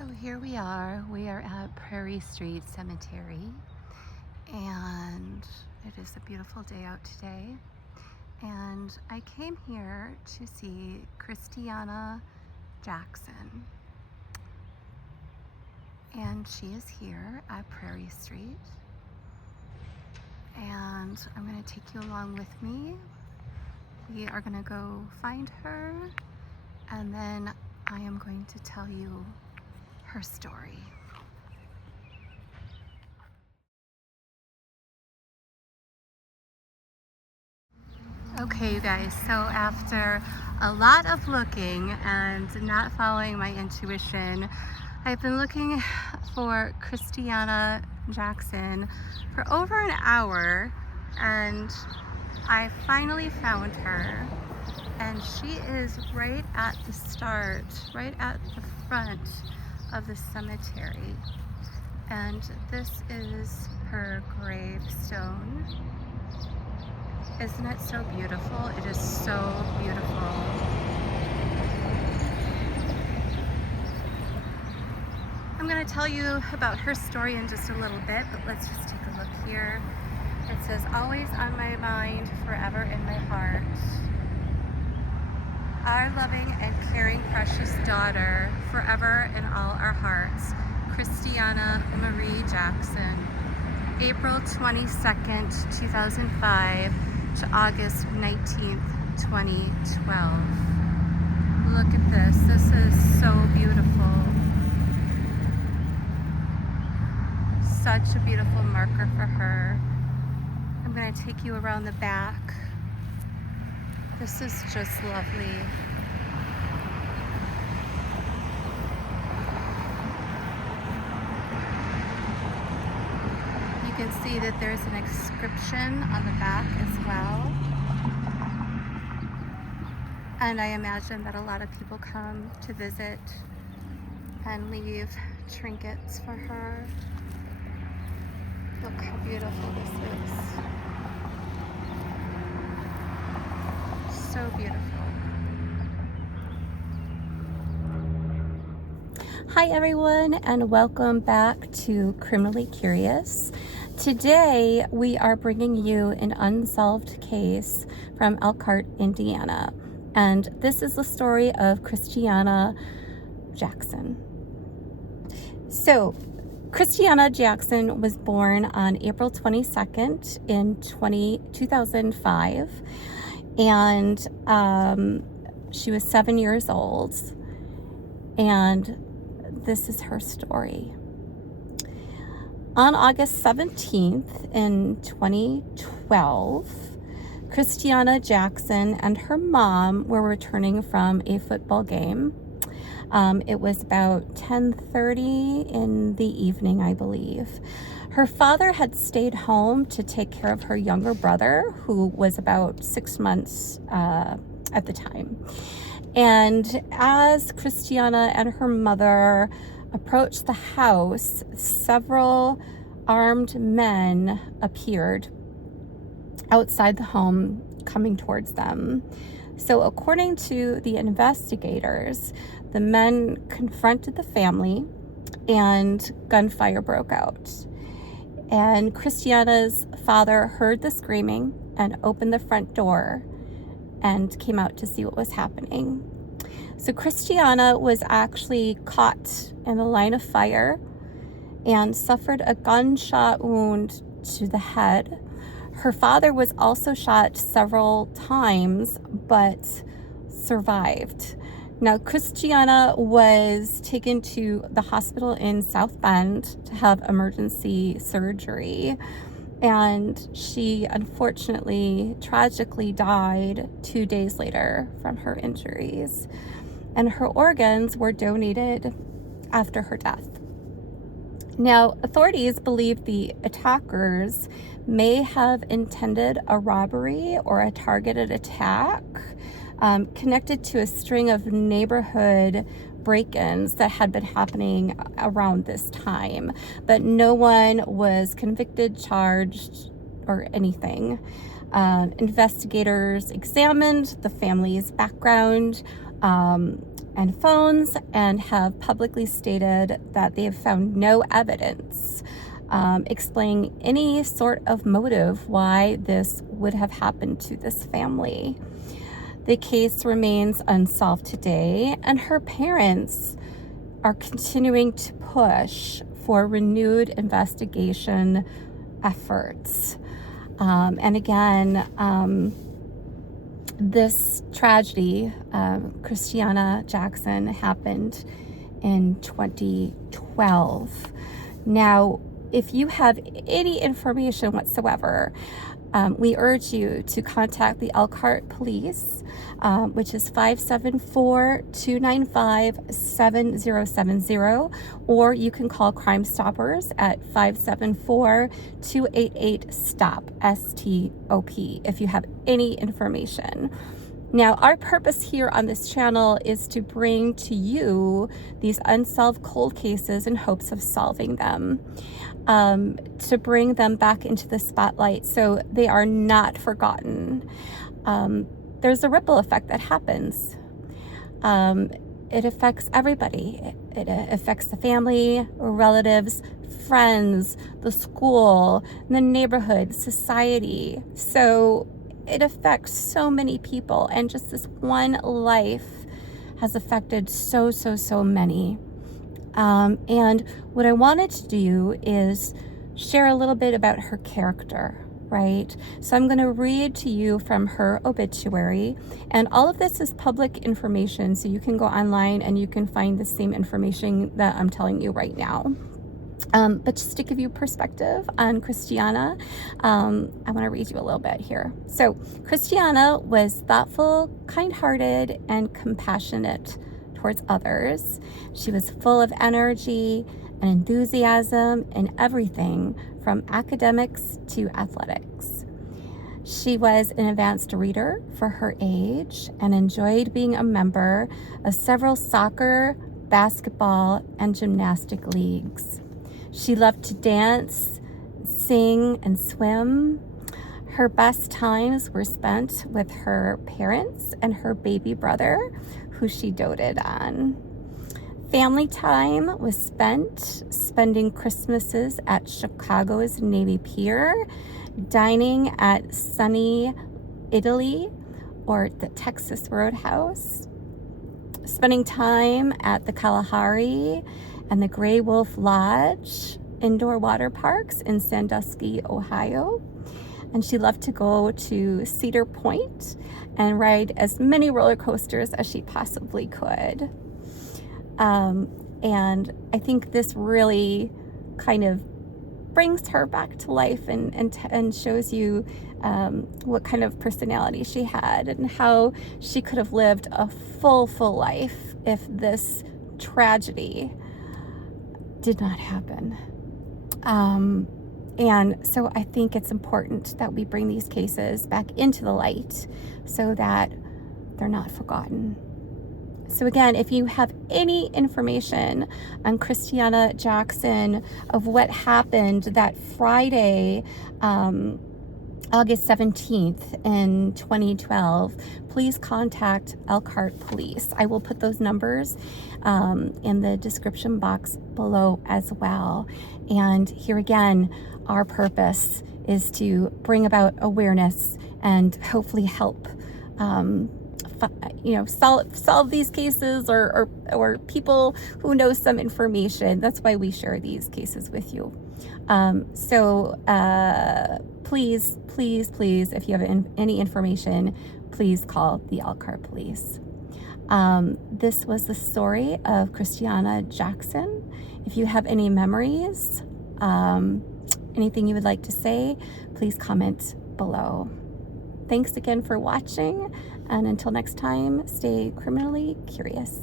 So here we are at Prairie Street Cemetery, and it is a beautiful day out today. And I came here to see Kristyana Jackson. And she is here at Prairie Street. And I'm going to take you along with me. We are going to go find her, and then I am going to tell you her story. Okay, you guys, so after a lot of looking and not following my intuition, I've been looking for Kristyana Jackson for over an hour, and I finally found her. And she is right at the start, right at the front of the cemetery. And this is her gravestone. Isn't it so beautiful? It is so beautiful. I'm going to tell you about her story in just a little bit, but let's just take a look here. It says, always on my mind, forever in my heart. Our loving and caring precious daughter, forever in all our hearts, Kristyana Marie Jackson, April 22nd, 2005 to August 19th, 2012. Look at this. This is so beautiful. Such a beautiful marker for her. I'm going to take you around the back. This is just lovely. You can see that there's an inscription on the back as well. And I imagine that a lot of people come to visit and leave trinkets for her. Look how beautiful this is. So beautiful. Hi everyone, and welcome back to Criminally Curious. Today we are bringing you an unsolved case from Elkhart, Indiana, and this is the story of Kristyana Jackson. So Kristyana Jackson was born on April 22nd in 2005. And she was 7 years old, and this is her story. On August 17th in 2012, Kristyana Jackson and her mom were returning from a football game. It was about 10:30 in the evening, I believe. Her father had stayed home to take care of her younger brother, who was about 6 months at the time. And as Kristyana and her mother approached the house, several armed men appeared outside the home, coming towards them. So according to the investigators, the men confronted the family and gunfire broke out. And Kristyana's father heard the screaming and opened the front door and came out to see what was happening. So Kristyana was actually caught in the line of fire and suffered a gunshot wound to the head. Her father was also shot several times, but survived. Now, Kristyana was taken to the hospital in South Bend to have emergency surgery, and she unfortunately, tragically died 2 days later from her injuries, and her organs were donated after her death. Now, authorities believe the attackers may have intended a robbery or a targeted attack connected to a string of neighborhood break-ins that had been happening around this time, but no one was convicted, charged, or anything. Investigators examined the family's background, and phones, and have publicly stated that they have found no evidence explaining any sort of motive why this would have happened to this family. The case remains unsolved today, and her parents are continuing to push for renewed investigation efforts. And again, this tragedy, Kristyana Jackson, happened in 2012. Now, if you have any information whatsoever, we urge you to contact the Elkhart Police, which is 574-295-7070, or you can call Crime Stoppers at 574-288-STOP, S-T-O-P, if you have any information. Now, our purpose here on this channel is to bring to you these unsolved cold cases in hopes of solving them, to bring them back into the spotlight so they are not forgotten. There's a ripple effect that happens. It affects everybody. It affects the family, relatives, friends, the school, the neighborhood, society. So it affects so many people, and just this one life has affected so many. And what I wanted to do is share a little bit about her character, right? So I'm going to read to you from her obituary, and all of this is public information, so you can go online and you can find the same information that I'm telling you right now. But just to give you perspective on Kristyana, I want to read you a little bit here. So Kristyana was thoughtful, kind-hearted, and compassionate towards others. She was full of energy and enthusiasm in everything from academics to athletics. She was an advanced reader for her age and enjoyed being a member of several soccer, basketball, and gymnastic leagues. She loved to dance, sing, and swim. Her best times were spent with her parents and her baby brother, who she doted on. Family time was spending Christmases at Chicago's Navy Pier, dining at sunny Italy or the Texas Roadhouse, spending time at the Kalahari and the Gray Wolf Lodge indoor water parks in Sandusky, Ohio. And she loved to go to Cedar Point and ride as many roller coasters as she possibly could. And I think this really kind of brings her back to life and shows you what kind of personality she had and how she could have lived a full life if this tragedy did not happen. And so I think it's important that we bring these cases back into the light so that they're not forgotten. So again, if you have any information on Kristyana Jackson, of what happened that Friday, August 17th in 2012, please contact Elkhart Police. I will put those numbers in the description box below as well. And here again, our purpose is to bring about awareness and hopefully help solve these cases, or people who know some information. That's why we share these cases with you. So please, if you have any information, please call the Elkhart Police. This was the story of Kristyana Jackson. If you have any memories, anything you would like to say, please comment below. Thanks again for watching, and until next time, stay criminally curious.